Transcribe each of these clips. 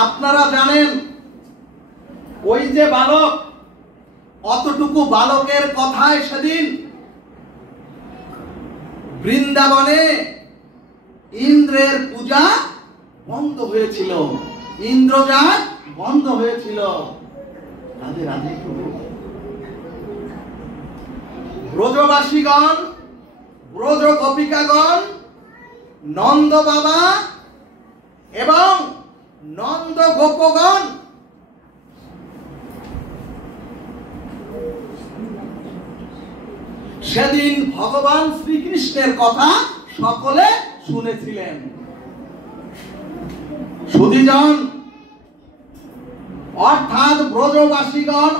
আপনারা জানেন ওই যে বালক, অতটুকু বালকের কথায় সেদিন বৃন্দাবনে ইন্দ্রের পূজা বন্ধ হয়েছিল, ইন্দ্রজাগ বন্ধ হয়েছিল। রাধে রাধে প্রভু। ব্রজবাসীগণ, ব্রজ গোপিকাগণ, নন্দ বাবা এবং নন্দ গোপগণ সেদিন ভগবান শ্রীকৃষ্ণের কথা সকলে শুনেছিলেন। সুধীজন, অর্থাৎ ব্রজবাসীগণ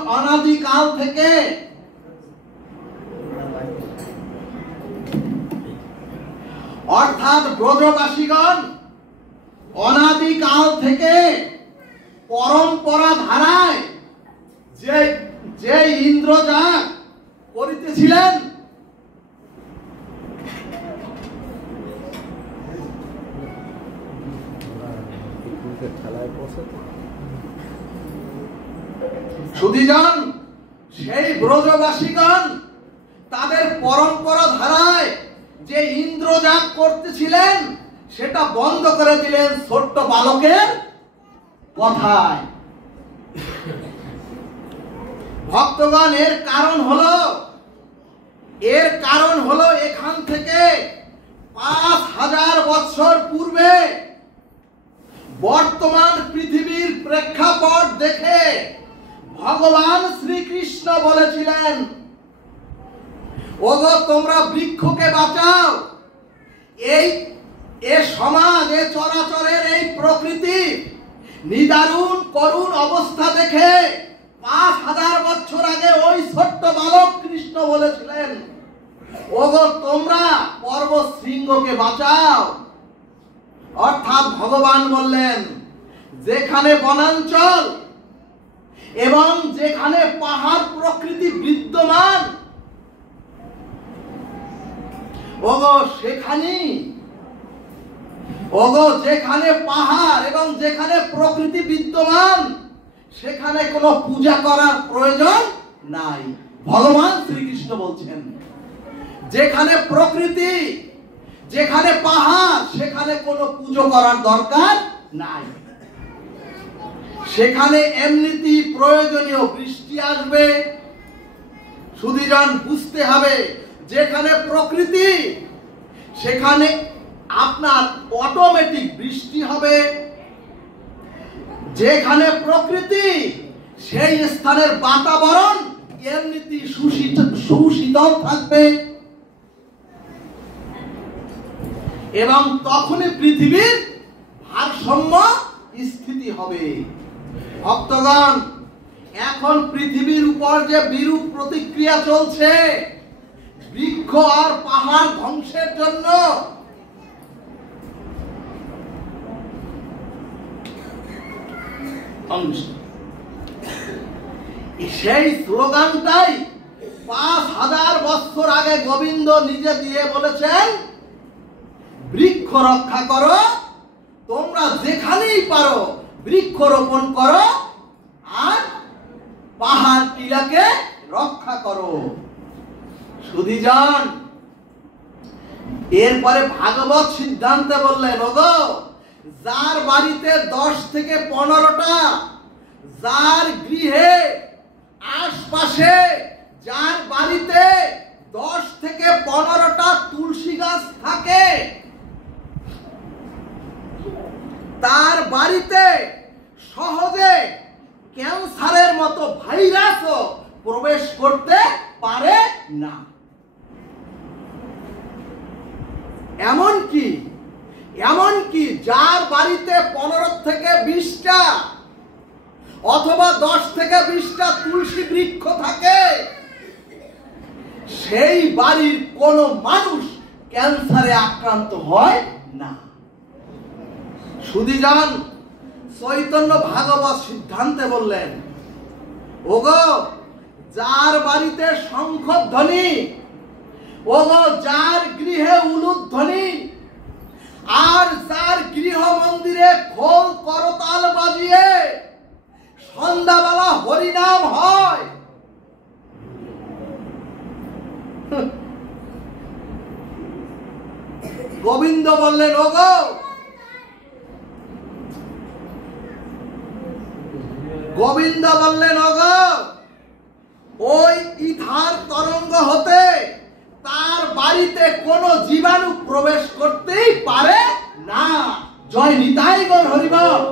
অনাদিকাল থেকে পরম্পরা ধারায় যে ইন্দ্রজাগ করিতেছিলেন, সুধীজন, সেই ব্রজবাসীগণ তাদের পরম্পরা ধারায় যে ইন্দ্রজাগ করতেছিলেন সেটা বন্ধ করে দিলেন ছোট্ট বালকের কথায়। ভক্তগণ, এর কারণ হলো এখান থেকে 5000 বছর পূর্বে বর্তমান পৃথিবীর প্রেক্ষাপট দেখে ভগবান শ্রীকৃষ্ণ বলেছিলেন, ওগো তোমরা বৃক্ষকে বাঁচাও। এ সমাজ, এ চরাচরের এই প্রকৃতি নিদারুণ করুণ অবস্থা দেখে 5000 বছর আগে ওই ছোট্ট বালক কৃষ্ণ বলেছিলেন, ওগো তোমরা পর্বত শৃঙ্গকে বাঁচাও। অর্থাৎ ভগবান বললেন, যেখানে বনাঞ্চল এবং যেখানে পাহাড় প্রকৃতি বিদ্যমান, যেখানে পাহাড় এবং যেখানে প্রকৃতি বিদ্যমান সেখানে কোনো পূজা করার প্রয়োজন নাই। ভগবান শ্রীকৃষ্ণ বলছেন, যেখানে প্রকৃতি, যেখানে পাহাড় সেখানে কোনো পুজো করার দরকার নাই। সেখানে এমনিতেই প্রয়োজনীয় বৃষ্টি আসবে। সুধীজন, বুঝতে হবে, যেখানে প্রকৃতি সেখানে আপনার অটোমেটিক বৃষ্টি হবে। যেখানে প্রকৃতি সেই স্থানের বাতাবরণ এমনিতেই সুশীতল থাকবে এবং তখনই পৃথিবীর ভারসাম্য স্থিতি হবে। ভক্তগণ, এখন পৃথিবীর উপর যে বিরূপ প্রতিক্রিয়া চলছে বৃক্ষ আর পাহাড় ধ্বংসের জন্য, সেই স্লোগানটাই 5000 বছর আগে গোবিন্দ নিজে দিয়ে বলেছেন, বৃক্ষ রক্ষা করো, তোমরা যেখানেই পারো বৃক্ষ রোপণ করো আর পাহাড় টিলাকে রক্ষা করো। সুধীজন, এরপরে ভাগবত সিদ্ধান্তে বললেন, ওগো যার বাড়িতে 10 থেকে 15টা, যার গৃহে আশপাশে যার বাড়িতে 10 থেকে 15টা তুলসী গাছ থাকে, তার বাড়িতে সহজে ক্যান্সারের মতো ভাইরাসও প্রবেশ করতে পারে না। এমনকি যার বাড়িতে 15 থেকে 20টা অথবা 10 থেকে 20টা তুলসী বৃক্ষ থাকে, সেই বাড়ির কোনো মানুষ ক্যান্সারে আক্রান্ত হয় না। সুধীজন, চৈতন্য ভাগবত সিদ্ধান্তে বললেন, ওগো যার বাড়িতে শঙ্খধ্বনি, ওগো যার গৃহে উলুধ্বনি আর যার গৃহ মন্দিরে খোল করতাল বাজিয়ে সন্ধ্যাবেলা হরিনাম হয়। গোবিন্দ বললেন, ওগো গোবিন্দ বললেন, ওগো ওই ইথার তরঙ্গ হতে তার বাড়িতে কোনো জীবাণু প্রবেশ করতেই পারে না। জয় নিতাই গৌর হরিবল।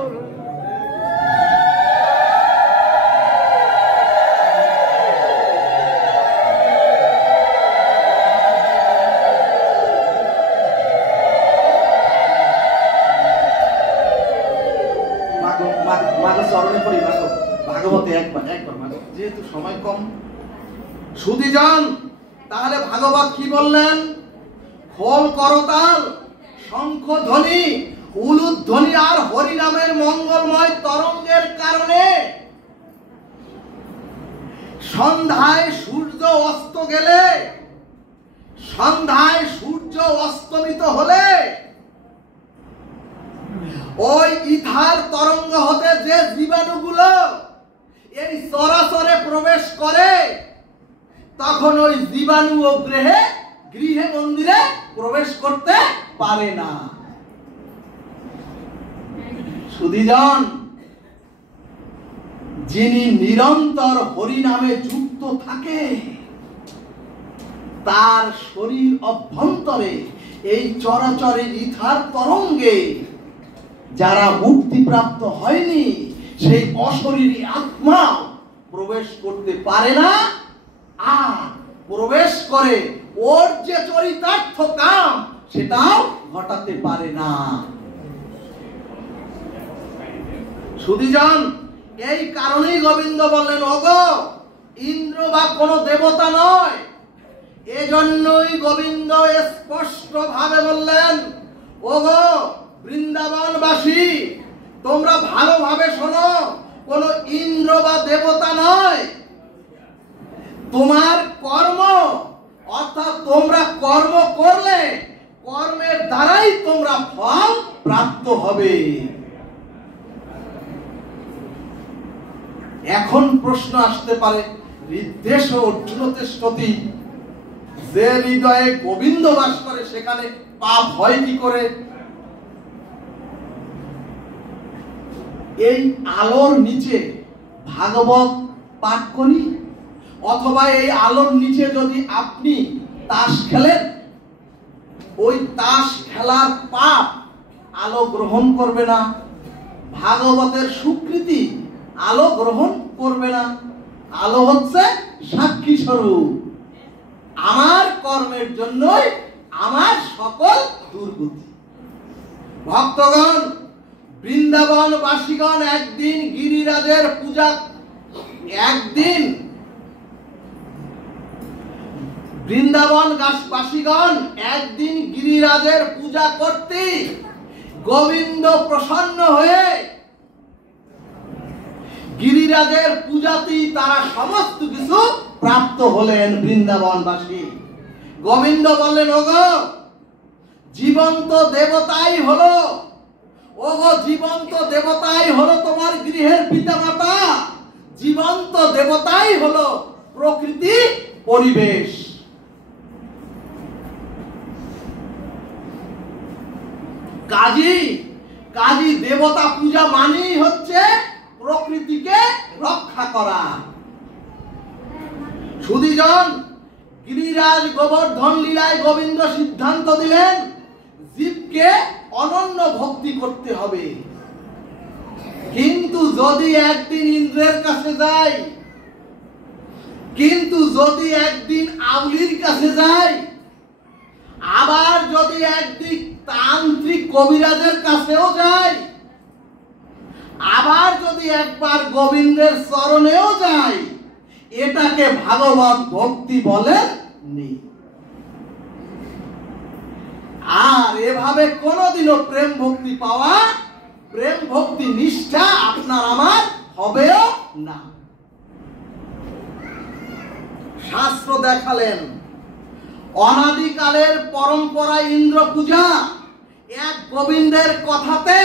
ভাগবতে একবার যেহেতু সময় কম। সুধীজন, তাহলে ভাগবত কি বললেন? খোল করতাল, শঙ্খ ধ্বনি, উলুধ্বনি ধ্বনি আর হরিনামের মঙ্গলময় তরঙ্গের কারণে সন্ধ্যায় সূর্য অস্ত গেলে, সন্ধ্যায় সূর্য অস্তমিত হলে ওই ইথার তরঙ্গ হতে যে জীবাণুগুলো এই চরাচরে প্রবেশ করে, তখন ওই জীবাণু ও গৃহে মন্দিরে প্রবেশ করতে পারে না। সুধীজন, যিনি নিরন্তর হরিনামে যুক্ত থাকে তার শরীর অভ্যন্তরে এই চরাচরে ইথার তরঙ্গে যারা মুক্তিপ্রাপ্ত হয়নি সেই অশরীরী আত্মা প্রবেশ করতে পারে না, আর প্রবেশ করে ওর যে চরিতার্থ কাম সেটাও ঘটাতে পারে না। সুধীজন, এই কারণেই গোবিন্দ বললেন, ওগো ইন্দ্র বা কোনো দেবতা নয়। এজন্যই গোবিন্দ স্পষ্ট ভাবে বললেন, ওগো বৃন্দাবনবাসী, তোমরা ভালোভাবে শোনো, কোন ইন্দ্র বা দেবতা নয়। তোমার কর্ম, অর্থাৎ তোমরা কর্ম করলে কর্মের দ্বারাই তোমরা ফল প্রাপ্ত হবে। এখন প্রশ্ন আসতে পারে, হৃদ্দেশ অর্জুনতে স্তুতি, যে হৃদয়ে গোবিন্দ বাস করে সেখানে পাপ হয় কি করে? এই আলোর নিচে ভাগবত পাঠ করি, অথবা এই আলোর নিচে যদি আপনি তাস খেলেন, ওই তাস খেলার পাপ আলো গ্রহণ করবে না। ভাগবতের স্বীকৃতি আলো গ্রহণ করবে না। আলো হচ্ছে সাক্ষী স্বরূপ। আমার কর্মের জন্যই আমার সকল দুর্গতি। ভক্তগণ, বৃন্দাবনবাসীগণ একদিন গিরিরাজের পূজা, একদিন বৃন্দাবনবাসীগণ একদিন গিরিরাজের পূজা করতে গোবিন্দ প্রসন্ন হয়ে গিরিরাজের পূজাতেই তারা সমস্ত কিছু প্রাপ্ত হলেন। বৃন্দাবনবাসী গোবিন্দ বললেন, ওগো জীবন্ত দেবতাই হলো, ওগো জীবন্ত দেবতাই হলো তোমার গৃহের পিতামাতা, জীবন্ত দেবতাই হলো প্রকৃতি পরিবেশ। কাজী দেবতা পূজা মানেই হচ্ছে প্রকৃতিকে রক্ষা করা। সুধীজন, গিরিরাজ গোবর্ধন লীলায় গোবিন্দ সিদ্ধান্ত দিলেন জীবকে অনন্য ভক্তি করতে হবে। কিন্তু যদি একদিন ইন্দ্রের কাছে যাই, কিন্তু যদি একদিন আউলির কাছে যাই, আবার যদি একদিন তান্ত্রিক কবিরাজের কাছেও যাই, আবার যদি একবার গোবিন্দের চরণেও যাই, এটাকে ভাগবত ভক্তি বলেন নি। আর এভাবে কোনোদিনও প্রেম ভক্তি পাওয়া, প্রেম ভক্তি নিষ্ঠা আপনার আমার হবেও না। শাস্ত্র দেখালেন অনাদিকালের পরম্পরায় ইন্দ্র পূজা, এক গোবিন্দের কথাতে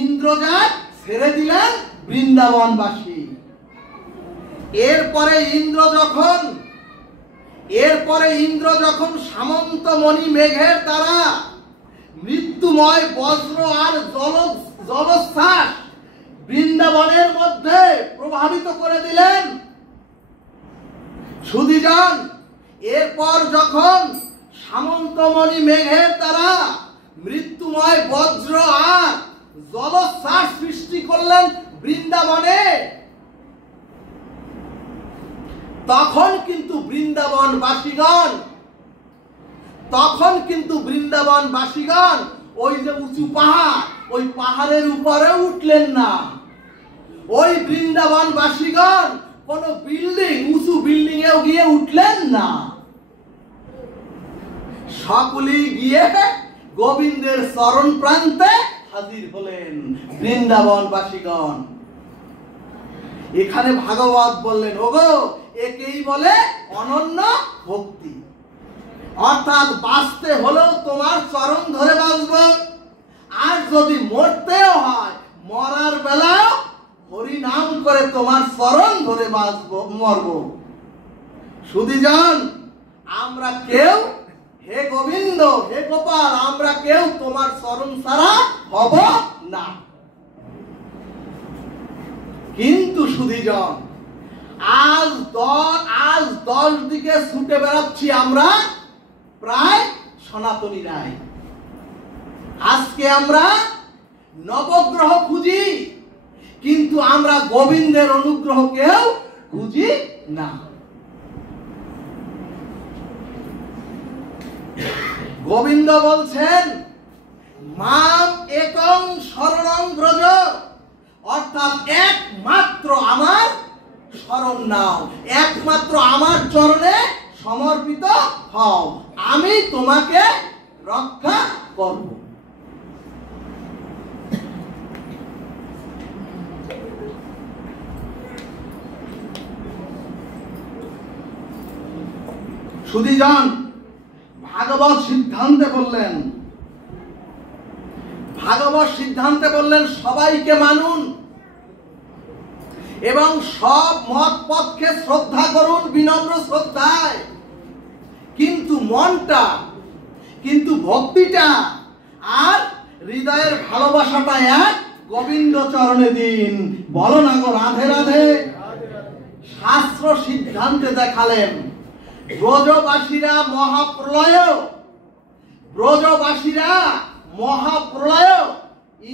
ইন্দ্রজাত ছেড়ে দিলেন বৃন্দাবনবাসী। এরপরে ইন্দ্র যখন সামন্তমণি মেঘের দ্বারা মৃত্যুময় বজ্র আর জলোচ্ছ্বাস বৃন্দাবনের মধ্যে প্রভাবিত করে দিলেন। সুধীজন, এরপর যখন সামন্তমণি মেঘের দ্বারা মৃত্যুময় বজ্র আর জলোচ্ছ্বাস সৃষ্টি করলেন বৃন্দাবনে, তখন কিন্তু বৃন্দাবনবাসীগণ ওই যে উঁচু পাহাড়, ওই পাহাড়ের উপরে উঠলেন না। ওই বৃন্দাবনবাসীগণ কোন উঁচু বিল্ডিং এও গিয়ে উঠলেন না। সকলেই গিয়ে গোবিন্দের চরণ প্রান্তে হাজির হলেন বৃন্দাবনবাসীগণ। এখানে ভাগবত বললেন, ওগো, একেই বলে অনন্য ভক্তি। অর্থাৎ বাঁচতে হলেও তোমার চরণ ধরে বাঁচব, আর যদি মরতেও হয় মরার বেলাও হরি নাম করে তোমার চরণ ধরে মরব। সুধীজন, আমরা কেউ, হে গোবিন্দ, হে গোপাল, আমরা কেউ তোমার চরণ ছাড়া হব না। কিন্তু সুধীজন, আজ 10 দিকে ছুটে বেড়াচ্ছি আমরা প্রায় সনাতনীরাই। আজকে আমরা নবগ্রহ খুঁজি, কিন্তু আমরা গোবিন্দের অনুগ্রহ কেউ খুঁজি না। গোবিন্দ বলছেন, মাম একং শরণং ব্রজ, অর্থাৎ একমাত্র আমার শরণ নাও, একমাত্র আমার চরণে সমর্পিত হও, আমি তোমাকে রক্ষা করব। সুধীজন, ভাগবত সিদ্ধান্তে বললেন সবাইকে মানুন এবং সব মত পথকে শ্রদ্ধা করুন বিনম্র শ্রদ্ধায়, কিন্তু ভক্তিটা আর হৃদয়ের ভালোবাসাটা এক গোবিন্দ চরণে দিন। বলো না গো রাধে রাধে। শাস্ত্র সিদ্ধান্তে দেখালেন ব্রজবাসীরা মহাপ্রলয়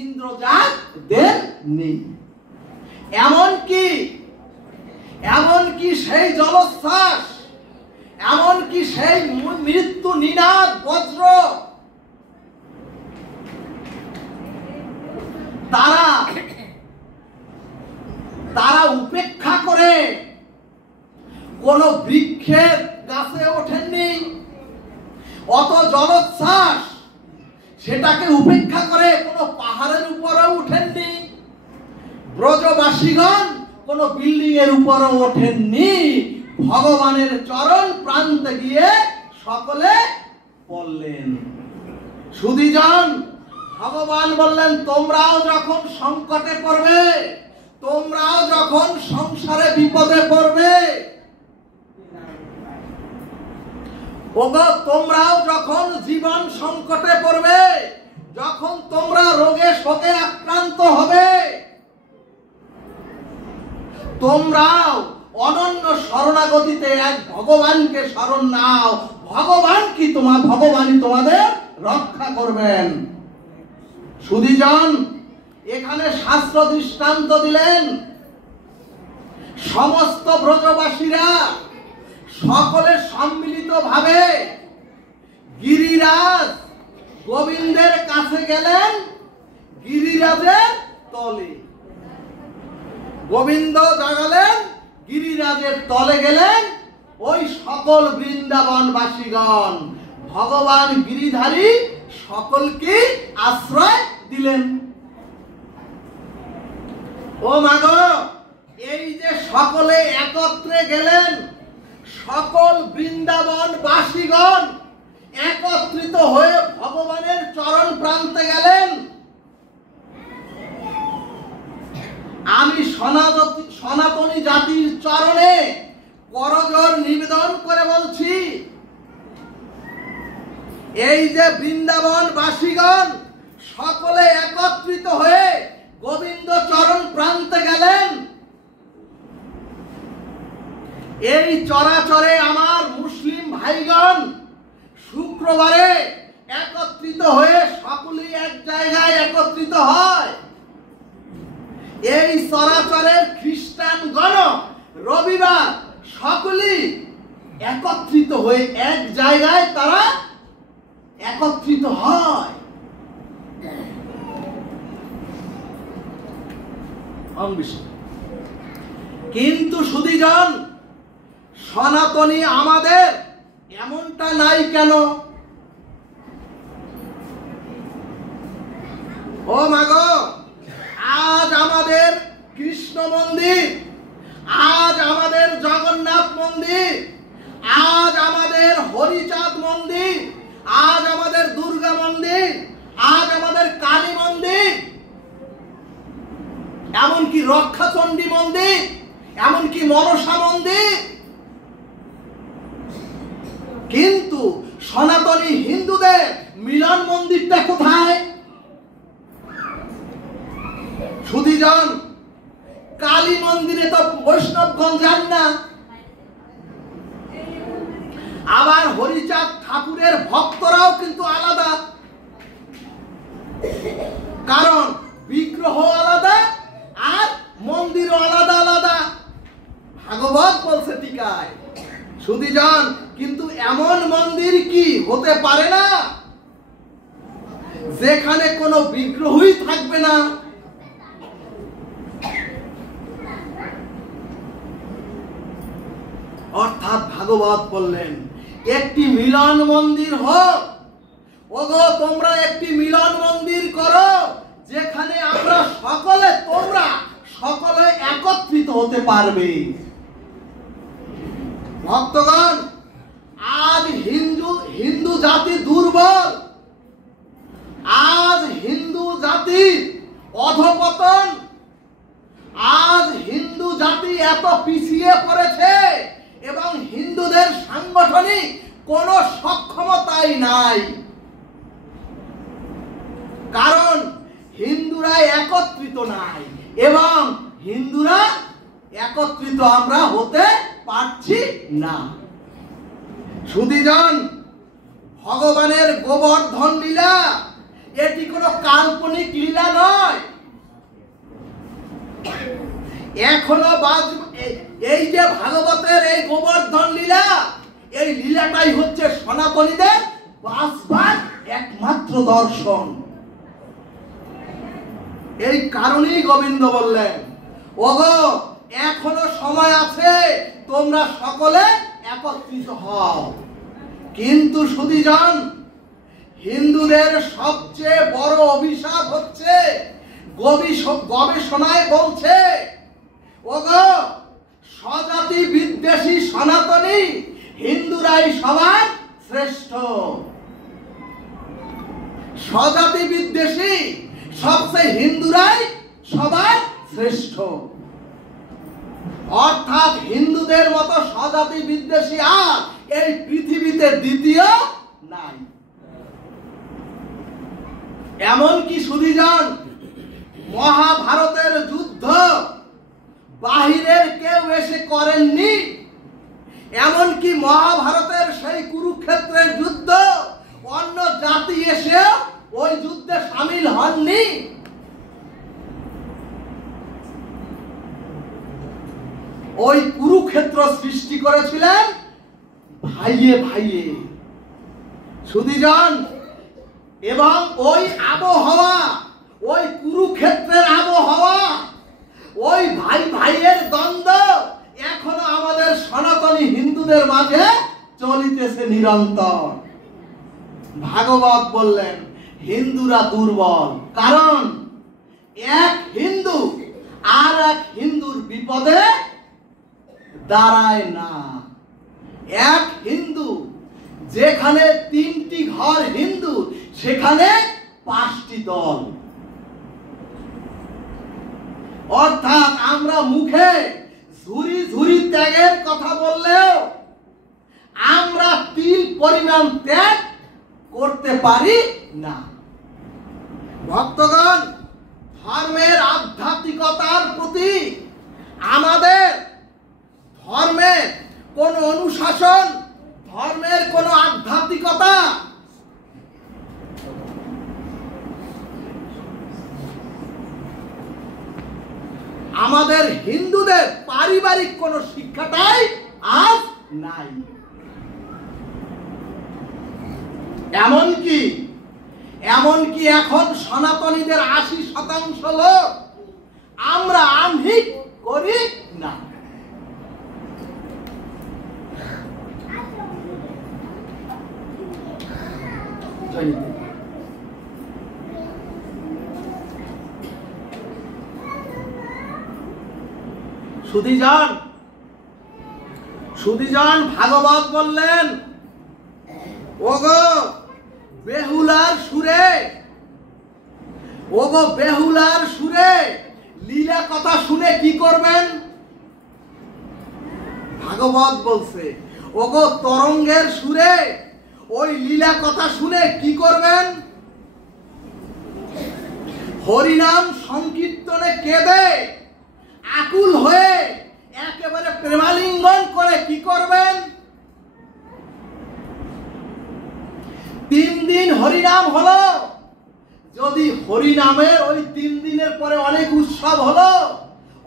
ইন্দ্রজাত দেননি। এমনকি সেই জলোচ্ছ্বাস, এমনকি সেই মৃত্যু নিনাদ বজ্র তারা উপেক্ষা করে কোন বৃক্ষের গাছে ওঠেননি। অত জলোচ্ছ্বাস সেটাকে উপেক্ষা করে কোন পাহাড়ের উপরে উঠেননি। ব্রজবাসীগণ কোন বিল্ডিং এর উপরে ওঠেননি, ভগবানের চরণ প্রান্তে গিয়ে সকলে বললেন। সুধীজন, ভগবান বললেন, তোমরাও যখন সংকটে পড়বে, তোমরাও যখন সংসারে বিপদে পড়বে, ওগো তোমরাও যখন জীবন সংকটে পড়বে, যখন তোমরা রোগে শোকে আক্রান্ত হবে, তোমরাও অনন্য শরণাগতিতে এক ভগবানকে শরণ নাও। ভগবানই তোমাদের রক্ষা করবেন। সুধীজন, এখানে শাস্ত্র দৃষ্টান্ত দিলেন। সমস্ত ব্রজবাসীরা সকলে সম্মিলিত ভাবে গিরিরাজ গোবিন্দের কাছে গেলেন। গিরিরাজের তলে গোবিন্দ জাগালেন, গিরিরাজের তলে গেলেন ওই সকল বৃন্দাবনবাসীগণ। ভগবান গিরিধারী সকলকে আশ্রয় দিলেন। ও মাগো, এই যে সকলে একত্রে গেলেন, সকল বৃন্দাবনবাসীগণ একত্রিত হয়ে ভগবানের চরণ প্রান্তে গেলেন। আমি সনাতনী জাতির চরণে করজোড় নিবেদন করে বলছি, এই যে বৃন্দাবন বাসীগণ সকলে একত্রিত হয়ে গোবিন্দ চরণ প্রান্তে গেলেন, এই চরাচরে আমার মুসলিম ভাইগণ শুক্রবারে একত্রিত হয়ে সকলেই এক জায়গায় একত্রিত হয়। এই চরাচরের খ্রিস্টানগণ রবিবার সকলেই একত্রিত হয়ে এক জায়গায় তারা একত্রিত হয়। কিন্তু সুধীজন, সনাতনী আমাদের এমনটা নাই কেন? ও মাগো, আজ আমাদের কৃষ্ণ মন্দির, আজ আমাদের জগন্নাথ মন্দির, আজ আমাদের হরিচাঁদ মন্দির, আজ আমাদের দুর্গা মন্দির, আজ আমাদের কালী মন্দির, এমনকি রক্ষাচণ্ডী মন্দির, এমনকি মনসা মন্দির, কিন্তু সনাতনী হিন্দুদের মিলন মন্দিরটা কোথায়? সুধীজন, কালী মন্দিরে তো বৈষ্ণবগণ যান না, আবার হরিচাঁদ ঠাকুরের ভক্তরাও কিন্তু আলাদা, কারণ বিগ্রহ আলাদা আর মন্দিরও আলাদা আলাদা। ভাগবত বলছে টিকায়। সুধীজন, কিন্তু এমন মন্দির কি হতে পারে না যেখানে কোনো বিগ্রহই থাকবে না? অর্থাৎ ভাগবত বললেন একটি মিলন মন্দির হোক। ওগো, তোমরা একটি মিলন মন্দির করো যেখানে আমরা সকলে, তোমরা সকলে একত্রিত হতে পারবে। ভক্তগণ, আজ হিন্দু জাতি দুর্বল, আজ হিন্দু জাতির অধঃপতন, আজ হিন্দু জাতি এত পিছিয়ে পড়েছে এবং হিন্দুদের সাংগঠনিক কোনো সক্ষমতাই নাই, কারণ হিন্দুরা একত্রিত নাই এবং হিন্দুরা একত্রিত আমরা হতে পারছি না। সুধীজন, ভগবানের গোবর্ধন লীলা এটি কোনো কাল্পনিক লীলা নয়। এখনো এই যে ভাগবতের এই গোবর্ধন লীলা, এই লীলাটাই হচ্ছে সনাতনীদের বাঁচবার একমাত্র দর্শন। এই কারণেই গোবিন্দ বললেন, ওগো, এখনো সময় আছে, তোমরা সকলে একত্রিত হও। কিন্তু সুধীজন, হিন্দুদের সবচেয়ে বড় অভিশাপ হচ্ছে, গবেষণায় বলছে, ওগো, স্বজাতি বিদ্বেষী সনাতনী হিন্দুরাই সবার শ্রেষ্ঠ। স্বজাতি বিদ্বেষী সবচেয়ে হিন্দুরাই সবার শ্রেষ্ঠ। অর্থাৎ হিন্দুদের মতো স্বজাতি বিদ্বেষী আর এই পৃথিবীতে দ্বিতীয় নাই। এমনকি সুধীজন, মহাভারতের যুদ্ধ বাহিরের কেউ এসে করেননি, এমনকি মহাভারতের সেই কুরুক্ষেত্রের যুদ্ধ অন্য জাতি এসে ওই যুদ্ধে সামিল হননি। ওই কুরুক্ষেত্র সৃষ্টি করেছিলেন ভাইয়ে ভাইয়ে। সুধীজন, এবং ওই আবহাওয়া, ওই কুরুক্ষেত্রের আবহাওয়া, ওই ভাই ভাইয়ের দ্বন্দ্ব এখনো আমাদের সনাতনী হিন্দুদের মাঝে চলিতেছে নিরন্তর। ভাগবত বললেন হিন্দুরা দুর্বল, কারণ এক হিন্দু আর এক হিন্দুর বিপদে দাঁড়ায় না। এক হিন্দু যেখানে 3টি ঘর হিন্দু, সেখানে 5টি দল। অর্থাৎ আমরা মুখে ঝুরি ঝুরি ত্যাগের কথা বললেও আমরা তিল পরিমাণ ত্যাগ করতে পারি না। ভক্তগণ, ধর্মের আধ্যাত্মিকতার প্রতি আমাদের ধর্মের কোন অনুশাসন, ধর্মের কোন আধ্যাত্মিকতা আমাদের হিন্দুদের পারিবারিক কোন শিক্ষাটাই আজ নাই। এমনকি এখন সনাতনীদের 80% লোক আমরা আহ্নিক করি না। সুধীজন ভাগবত বললেন, ওগো বেহুলার সুরে লীলা কথা শুনে কি করবেন? ভাগবত বলছে, ওগো তরঙ্গের সুরে ওই লীলা কথা শুনে কি করবেন? হরিনাম সংকীর্তনে কেঁদে আকুল হয়ে একেবারে প্রেমালিঙ্গন করে কি করবেন? 3 দিন হরিনাম হলো, যদি হরিনামের ওই 3 দিনের পরে অনেক উৎসব হলো,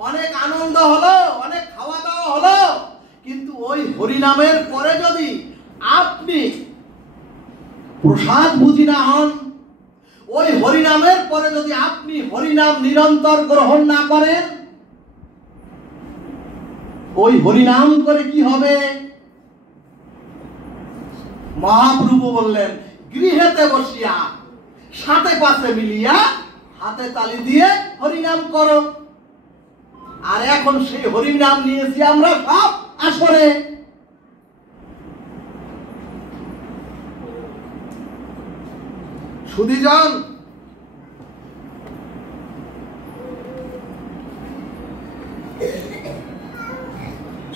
অনেক আনন্দ হলো, অনেক খাওয়া দাওয়া হলো, কিন্তু ওই হরিনামের পরে যদি আপনি প্রসাদ বুঝি না হন, ওই হরিনামের পরে যদি আপনি হরিনাম নিরন্তর গ্রহণ না করেন, ওই হরিনাম করে কি হবে? মহাপ্রভু বললেন, গৃহেতে বসিয়া সাথে পাশে মিলিয়া হাতে তালি দিয়ে হরিনাম করো। আর এখন সেই হরিনাম নিয়েছি আমরা সব আসরে।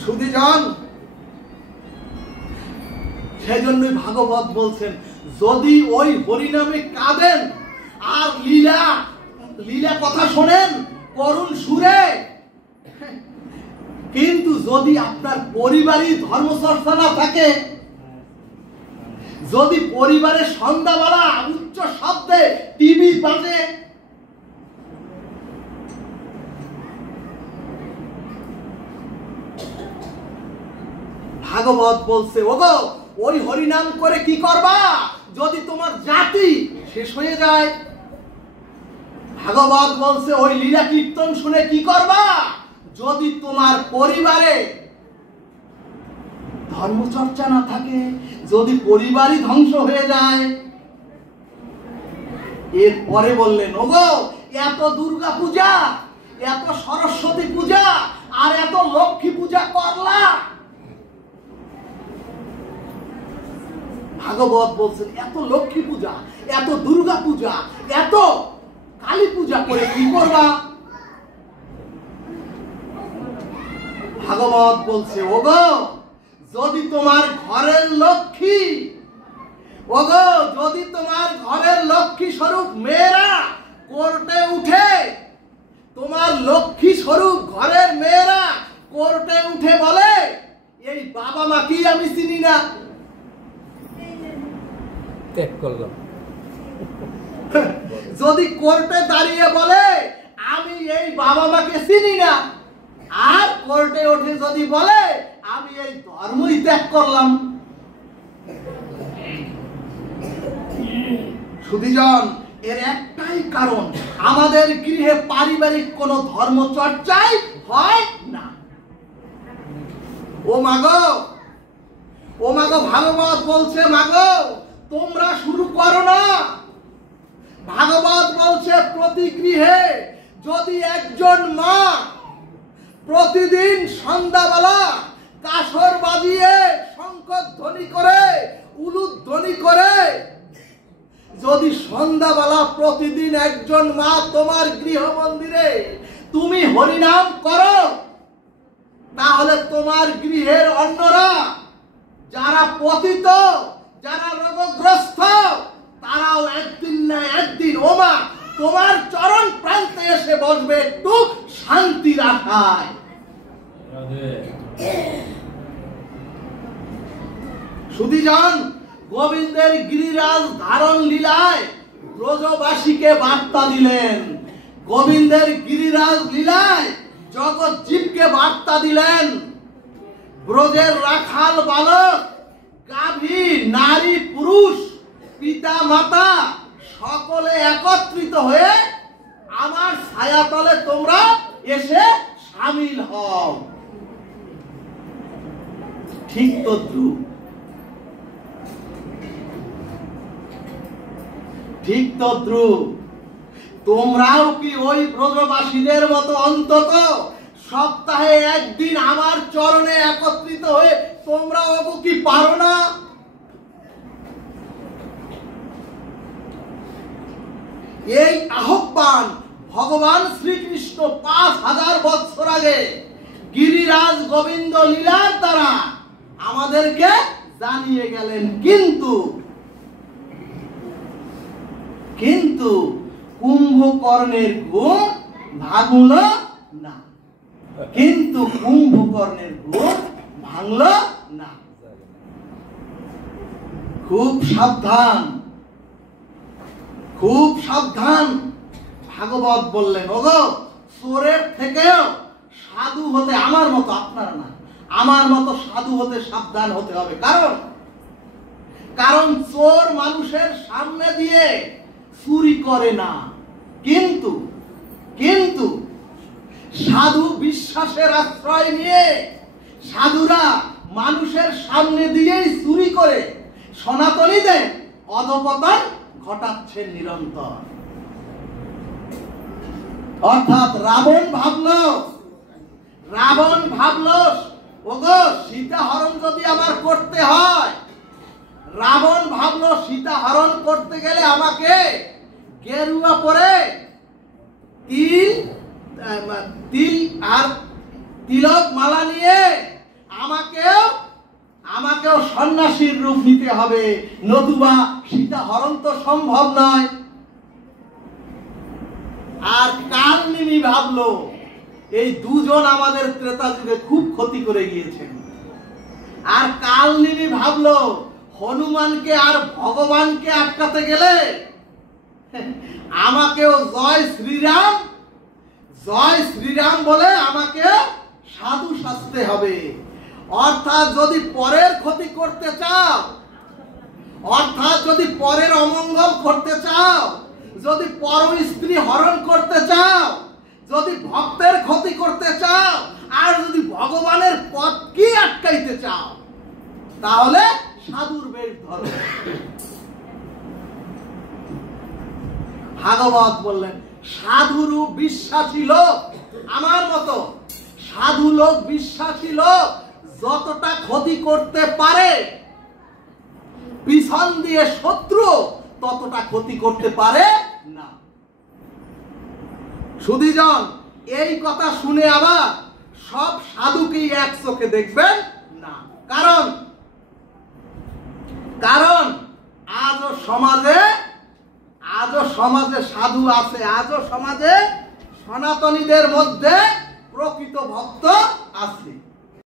সুধীজন, সেজন্যই ভাগবত বলছেন, যদি ওই হরিনামে কাঁদেন আর লীলা কথা শোনেন করুণ সুরে, কিন্তু যদি আপনার পরিবারই ধর্মচর্চা না থাকে, যদি পরিবারের সন্ধ্যাবেলা উচ্চ শব্দে টিভি বাজে, ভাগবত বলছে, ওগো ওই হরিনাম করে কি করবা যদি তোমার জাতি শেষ হয়ে যায়? ভাগবত বলছে, ওই লীলা কীর্তন শুনে কি করবা যদি তোমার পরিবারে ধর্মচর্চা না থাকে, যদি পরিবারই ধ্বংস হয়ে যায়? এরপরে বললেন, ওগো এত দুর্গা পূজা, এত সরস্বতী পূজা আর এত লক্ষ্মী পূজা করলা। ভাগবত বলছেন, এত লক্ষ্মী পূজা, এত দুর্গা পূজা, এত কালী পূজা করে কি করবা? ভাগবত বলছে, ওগো যদি তোমার ঘরের লক্ষ্মী, ওগো যদি তোমার ঘরের লক্ষ্মী স্বরূপ মেয়েরা কোর্টে উঠে, তোমার লক্ষ্মী স্বরূপ ঘরের মেয়েরা কোর্টে উঠে বলে, এই বাবা মাকেই আমি চিনি না, ত্যাগ করলাম। যদি কোর্টে দাঁড়িয়ে বলে আমি এই বাবা মাকে চিনি না, আর কোর্টে উঠে যদি বলে আমি এই ধর্মই ত্যাগ করলাম। সুধীজন, এর একটাই কারণ, আমাদের গৃহে পারিবারিক কোন ধর্ম চর্চাই হয় না। ও মাগো ভাগবত বলছে, মাগো তোমরা শুরু করো না। ভাগবত বলছে, প্রতি গৃহে যদি একজন মা প্রতিদিন সন্ধ্যাবেলা কাসর বাজিয়ে শঙ্খ ধ্বনি করে, উলুদ ধ্বনি করে, যদি সন্ধ্যাবেলা প্রতিদিন একজন মা তোমার গৃহ মন্দিরে তুমি হরিনাম করো, তাহলে তোমার গৃহের অন্যরা যারা পতিত, যারা রোগগ্রস্ত, তারাও একদিন না একদিন ওমা তোমার চরণ প্রান্তে এসে বসবে একটু শান্তির আশায়। সুধীজন, গোবিন্দের গিরিরাজ ধারণ লীলায় ব্রজবাসীকে বার্তা দিলেন। গোবিন্দের গিরিরাজ লীলায় জগৎ জীবকে বার্তা দিলেন। ব্রজের রাখাল বালক, গাভী, নারী, পুরুষ, পিতা মাতা সকলে একত্রিত হয়ে আমার ছায়াতলে তোমরা এসে শামিল হও। ঠিক তো ধ্রুব, ঠিক তো ধ্রুব, তোমরাও কি ওই ব্রজবাসীদের মতো অন্তত সপ্তাহে একদিন আমার চরণে একত্রিত হয়ে তোমরাও কি পারো না? এই আহ্বান ভগবান শ্রীকৃষ্ণ 5000 বছর আগে গিরিরাজ গোবিন্দ লীলার দ্বারা আমাদেরকে জানিয়ে গেলেন। কিন্তু কুম্ভকর্ণের ঘুম ভাঙল না, কিন্তু কুম্ভকর্ণের ঘুম ভাঙল না। খুব সাবধান, খুব সাবধান। ভাগবত বললেন, ওগো চোরের থেকেও সাধু হতে, আমার মতো, আপনারা না, আমার মতো সাধু হতে সাবধান হতে হবে। কারণ চোর মানুষের সামনে দিয়ে চুরি করে না, কিন্তু সাধু বিশ্বাসের আশ্রয় নিয়ে সাধুরা মানুষের সামনে দিয়েই চুরি করে সনাতনীদের অধপতন ঘটাচ্ছেন নিরন্তর। অর্থাৎ রাবণ ভাবলো ওগো সীতা হরণ যদি আমার করতে হয়, রাবণ ভাবলো সীতা হরণ করতে গেলে আমাকে গেরুয়া পরে তিল আর তিলক মালা নিয়ে আমাকেও সন্ন্যাসীর রূপ নিতে হবে, নতুবা সীতা হরণ তো সম্ভব নয়। আর কালনেমি ভাবলো, এই দুজন আমাদের ত্রেতা যুগে খুব ক্ষতি করে গিয়েছেন। আর কালনেমি ভাবলো হনুমানকে আর ভগবানকে আটকাতে গেলে আমাকেও জয় শ্রীরাম বলে আমাকে সাধু সাজতে হবে। অর্থাৎ যদি পরের ক্ষতি করতে চাও, অর্থাৎ যদি পরের অমঙ্গল করতে চাও, যদি পর স্ত্রী হরণ করতে চাও, যদি ভক্তের ক্ষতি করতে চাও, আর যদি ভগবানের পথকে আটকাইতে চাও, তাহলে সাধুর বেশ ধরো। ভাগবত বললেন, সাধুরু বিশ্বাসী লোক, আমার মতো সাধু লোক, বিশ্বাসী লোক যতটা ক্ষতি করতে পারে, পিছন দিয়ে শত্রু ততটা ক্ষতি করতে পারে না। সুধীজন, এই কথা শুনে আবার সব সাধুকেই এক চোখে দেখবেন না। কারণ আজও সমাজে সাধু আছে, আজও সমাজে সনাতনীদের মধ্যে প্রকৃত ভক্ত আছে।